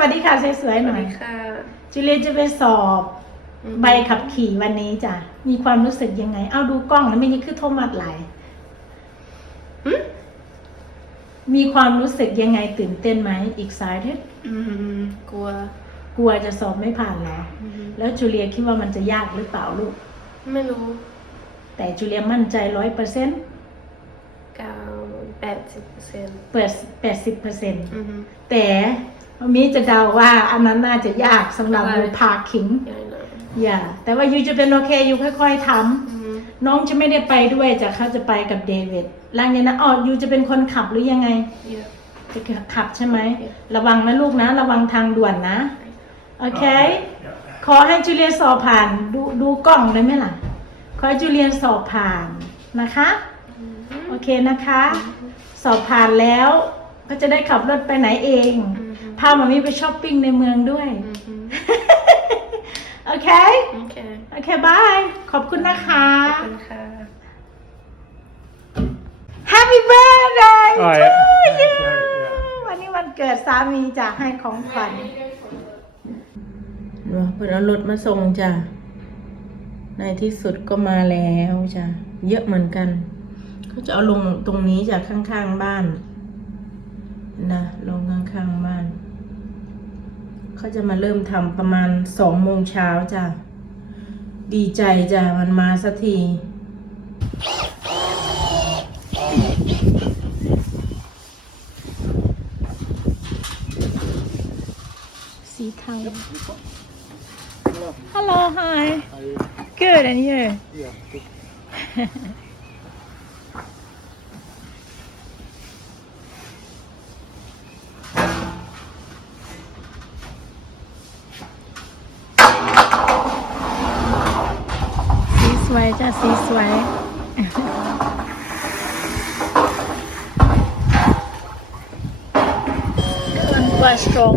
วัสดีค่ะสวยๆหน่อยค่ะจูเลียจะไปสอบอืมใบขับขี่วันนี้จ้ะ มีความรู้สึกยังไง เอาดูกล้องแล้วไม่ใช่คือโทมัดไหลายหึมีความรู้สึกยังไงตื่นเต้นไหม excited อืมกลัว กลัวจะสอบไม่ผ่านเหรออืมแล้วจูเลียคิดว่ามันจะยากหรือเปล่าลูก ไม่รู้ แต่จูเลียมั่นใจร้อยเปอร์เซ็นต์เก้าแปดสิบเปอร์เซ็นต์เปิดแปดสิบเปอร์เซ็นต์อืมแต่ มามีจะเดาว่าอันนั้นน่าจะยากสำหรับใช่ยูพาคิงใหญ่หน่อยอย่า แต่ว่ายูจะเป็นโอเคยูค่อย ๆทำอืมน้องจะไม่ได้ไปด้วยจ้ะเขาจะไปกับเดวิดหลังจากนั้นอ๋อยูจะเป็นคนขับหรือยังไงเยอะจะขับใช่ไหม ระวังนะลูกนะ ระวังทางด่วนนะ โอเค ขอให้จูเลียสอบผ่าน ดูดูกล้องได้ไหมล่ะ ขอให้จูเลียสอบผ่านนะคะอืมโอเคนะคะ สอบผ่านแล้วก็จะได้ขับรถไปไหนเองอืม พามามีไปช้อปปิ้งในเมืองด้วยอืมโอเค โอเค โอเคบาย ขอบคุณนะคะ ขอบคุณค่ะ Happy birthday Oh, to yeah. you Yeah, yeah. วันนี้วันเกิดสามีจะให้ของขวัญเนาะเพื่อนเอารถมาส่งจ้ะ ในที่สุดก็มาแล้วจ้ะ เยอะเหมือนกัน เขาจะเอาลงตรงนี้จากข้างๆบ้าน นะลงข้างๆบ้านเขาจะมาเริ่มทำประมาณสองโมงเช้าจ้ะ ดีใจจ้ะมันมาสักทีสีเทา Hello hi good and you Yeah. Way จ้ะ this way เครื่องกว่า strong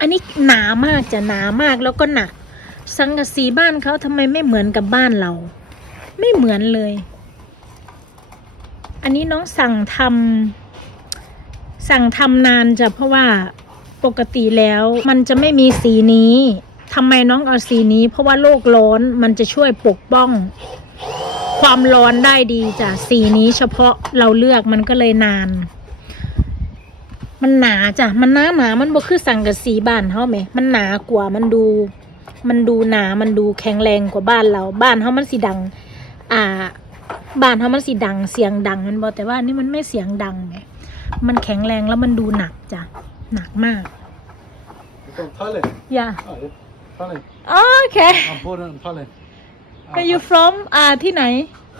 อันนี้หนามากจะหนามากแล้วก็หนัก สังกะสีบ้านเขาทำไมไม่เหมือนกับบ้านเรา ไม่เหมือนเลย อันนี้น้องสั่งทำสั่งทำนานจ้ะเพราะว่าปกติแล้วมันจะไม่มีสีนี้ ทำไมน้องเอาสีนี้ เพราะว่าโลกร้อนมันจะช่วยปกป้อง ความร้อนได้ดีจ้ะสีนี้เฉพาะเราเลือกมันก็เลยนาน มันหนาจ้ะมันหนาหนามันบ่คือสังกะสีบ้านเฮาไหมมันหนากว่ามันดู มันดูหนามันดูแข็งแรงกว่าบ้านเราบ้านเฮามันสิดัง อ่า บ้านเฮามันสิดังเสียงดังมันบ่แต่ว่าอันนี่มันไม่เสียงดังไงมันแข็งแรงแล้วมันดูหนักจ้ะหนักมาก You from Thailand? อย่า Oh, yeah. Thailand. โอเค I'm born in Thailand. Where you from อ่าที่ไหน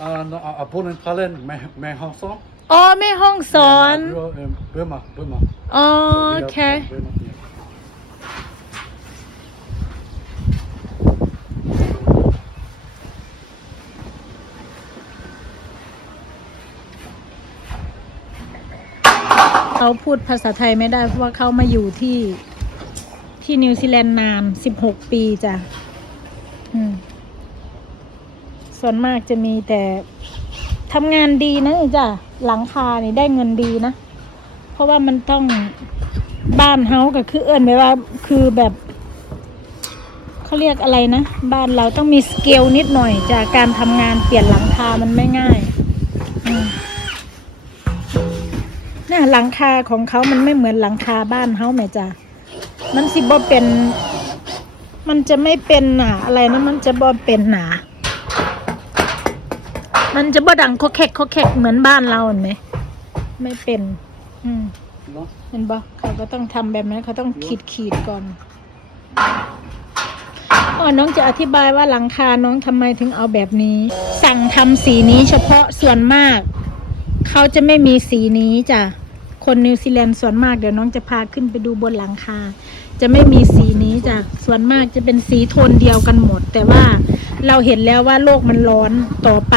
Uh, no, I- I'm born in Thailand, Mae Mae Hong Son. อ๋อแม่ห้องสอน Yeah, I grew up in Burma, Burma. อ๋อ So we โอ are เค from Burma, yeah. เขาพูดภาษาไทยไม่ได้เพราะว่าเขามาอยู่ที่ ที่นิวซีแลนด์นานสิบหกปีจ้ะส่วนมากจะมีแต่ทำงานดีนะจ้ะหลังคานี่ได้เงินดีนะ เพราะว่ามันต้องบ้านเฮาก็คือเอิ้นไว้ว่าคือแบบเขาเรียกอะไรนะ บ้านเราต้องมีสเกลนิดหน่อยจากการทำงานเปลี่ยนหลังคามันไม่ง่ายน่ะหลังคาของเขามันไม่เหมือนหลังคาบ้านเขาแม่จ้ะ มันสิบ่เป็น มันจะไม่เป็นหนาอะไรนะมันจะบ่เป็นหนา มันจะบ่ดังโคแคกโคแคกเหมือนบ้านเราเห็นไหมไม่เป็น อืมเห็นบ่เขาก็ต้องทำแบบนั้นเขาต้องขีดขีดก่อนอ๋อน้องจะอธิบายว่าหลังคาน้องทำไมถึงเอาแบบนี้ สั่งทำสีนี้เฉพาะส่วนมาก เขาจะไม่มีสีนี้จ้ะ คนนิวซีแลนด์ส่วนมากเดี๋ยวน้องจะพาขึ้นไปดูบนหลังคา จะไม่มีสีนี้จ้ะส่วนมากจะเป็นสีโทนเดียวกันหมด แต่ว่าเราเห็นแล้วว่าโลกมันร้อนต่อไป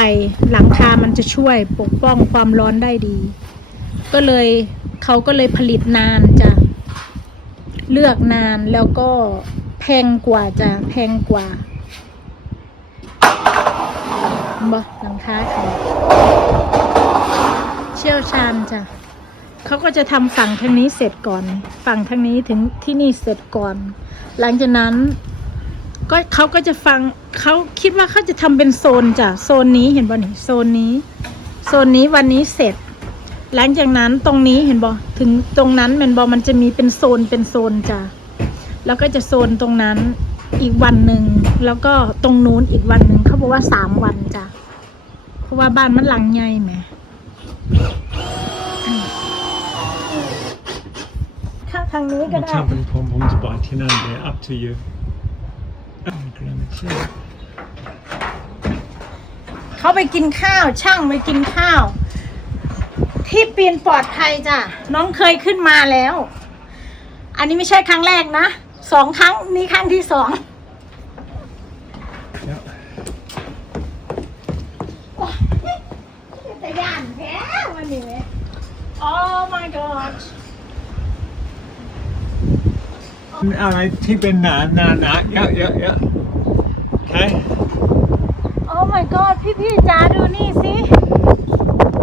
หลังคามันจะช่วยปกป้องความร้อนได้ดี ก็เลยเขาก็เลยผลิตนานจ้ะเลือกนานแล้วก็แพงกว่าจ้ะแพงกว่าบ่หลังคาเขาเชี่ยวชาญจ้ะ เขาก็จะทำฝั่งทางนี้เสร็จก่อน ฝั่งทางนี้ถึงที่นี่เสร็จก่อน หลังจากนั้นก็เขาก็จะฟังเขาคิดว่าเขาจะทำเป็นโซนจ้ะโซนนี้เห็นบ่นี่โซนนี้ โซนนี้วันนี้เสร็จ หลังจากนั้นตรงนี้เห็นบ่ถึงตรงนั้นมันบ่มันจะมีเป็นโซนเป็นโซนจ้ะแล้วก็จะโซนตรงนั้นอีกวันหนึ่งแล้วก็ตรงนู้นอีกวันหนึ่งเขาบอกว่าสามวันจ้ะเพราะว่าบ้านมันหลังใหญ่แหมถ้า ทางนี้ก็ได้ทำเป็นผมผมจะบอกที่นั่นเลย up to you กระไม่ใช่เขาไปกินข้าว ช่างไปกินข้าว ที่ปีนปลอดภัยจ้ะ น้องเคยขึ้นมาแล้ว อันนี้ไม่ใช่ครั้งแรกนะสองครั้งนี่ครั้งที่สอง Ja. แต่ย่านแท้วันนี้ Oh my god อะไรที่เป็นหนาหนาหนาเยอะเยอะเยอะโอเค Oh my god พี่พี่ๆจ๋าดูนี่สิ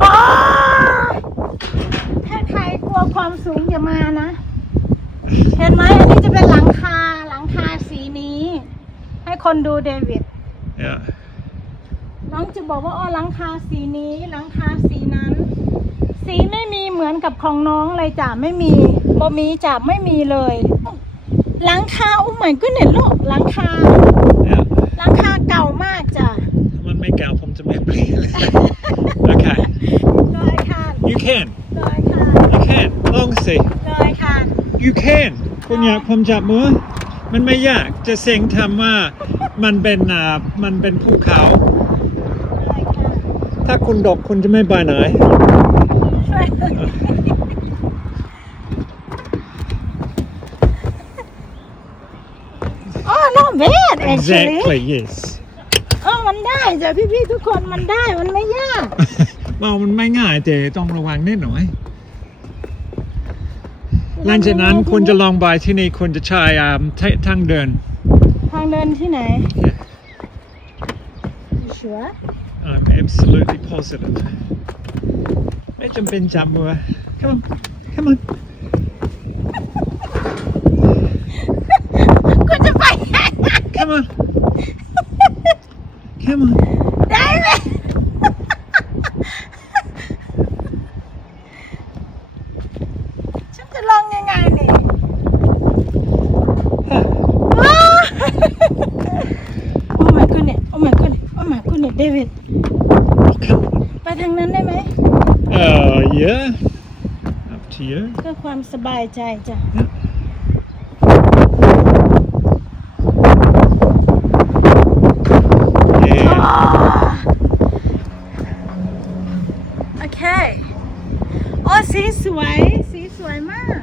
อ๋อถ้าใครกลัวความสูงอย่ามานะ เห็นไหมอันนี้จะเป็นหลังคาหลังคาสีนี้ ให้คนดูเดวิด ja น้องจะบอกว่าอ๋อหลังคาสีนี้หลังคาสีนั้น สีไม่มีเหมือนกับของน้องเลยจ้ะไม่มีบ่มีจ้ะไม่มีเลย หลังคาโอ้ my goodness ลูกหลังคา ja หลังคาเก่ามากจ้ะถ้ามันไม่เก่าผมจะไม่เปลี่ยนเลย โอเคโดยค่ะ you can โดยค่ะ you can ลองสิโดยค่ะ you can คุณอยากผมจับมือ มันไม่ยากจะเสียงทำว่ามันเป็นอ่ามันเป็นภูเขาโดยค่ะถ้าคุณดกคุณจะไม่ไปไหน ช่วยอ๋อ not bad actually exactly yes เออมันได้จ้ะพี่ๆทุกคนมันได้มันไม่ยากว่ามันไม่ง่ายแต่ต้องระวังนิดหน่อย หลังจากนั้นคุณจะลองไปที่นี่คุณจะใช้อ่าททางเดิน ทางเดินที่ไหนชัว I'm absolutely positive ไม่จำเป็นจับมือ Come on Come on กูจะไป Come on Come on ได้ไหมฉันจะลองยังไงนี่ว้าโอ้ my goodness โอ้ my goodness โอ้ my goodness เดวิด Come on ไปทางนั้นได้ไหม Uh yeah Up to you เพื่อความสบายใจจ้ะ Yeah โอเค โอ้สีสวย สีสวยมาก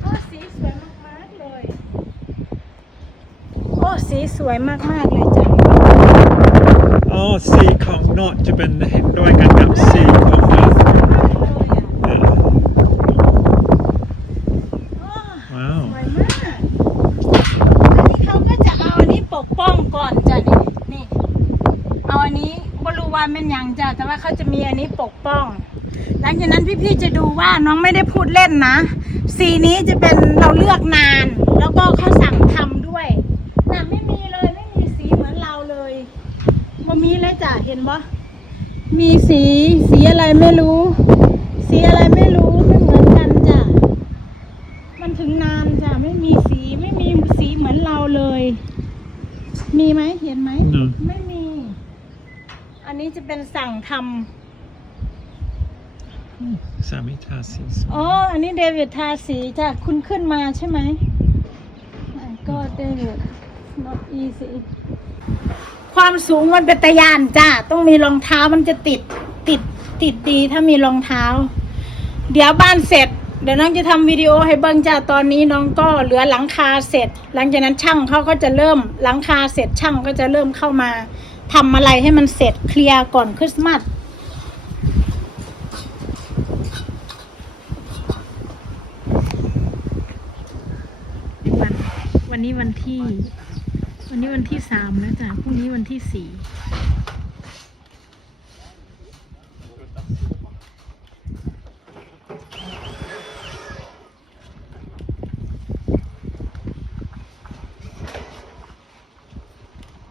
โอ้สีสวยมากๆเลย โอ้ สีสวยมาก ๆ เลยจ้ะอ๋อสีของโนตจะเป็นเห็นด้วยกันกับสีของเราสวยมากเลยอะเออโอ้ว้าวสวยมากอันนี้เขาก็จะเอาอันนี้ปกป้องก่อนจ้ะนี่นี่เอาอันนี้บรูวาเป็นหยังจ้ะแต่ว่าเขาจะมีอันนี้ปกป้อง หลังจากนั้นพี่ๆจะดูว่าน้องไม่ได้พูดเล่นนะ สีนี้จะเป็นเราเลือกนาน แล้วก็เขาสั่งทำด้วยน่ะไม่มีเลยไม่มีสีเหมือนเราเลยบ่ มีเลยจ้ะเห็นบ่มีสีสีอะไรไม่รู้ สีอะไรไม่รู้ไม่เหมือนกันจ้ะมันถึงนานจ้ะไม่มีสีไม่มีสีเหมือนเราเลย มีไหมเห็นไหม No ไม่มี อันนี้จะเป็นสั่งทำสามีทาสีอ๋ออันนี้เดวิดทาสีจ้ะคุณขึ้นมาใช่ไหมก็เดวิด not easy ความสูงมันเป็นตะยานจ้ะต้องมีรองเท้ามันจะติดติดติดดีถ้ามีรองเท้า เดี๋ยวบ้านเสร็จ เดี๋ยวน้องจะทำวิดีโอให้เบิ้งจ้าตอนนี้น้องก็เหลือหลังคาเสร็จ หลังจากนั้นช่างเขาก็จะเริ่มหลังคาเสร็จช่างก็จะเริ่มเข้ามาทำอะไรให้มันเสร็จเคลียร์ก่อนคริสต์มาสวันวันนี้วันที่ วันนี้วันที่สามแล้วจ้ะพรุ่งนี้วันที่สี่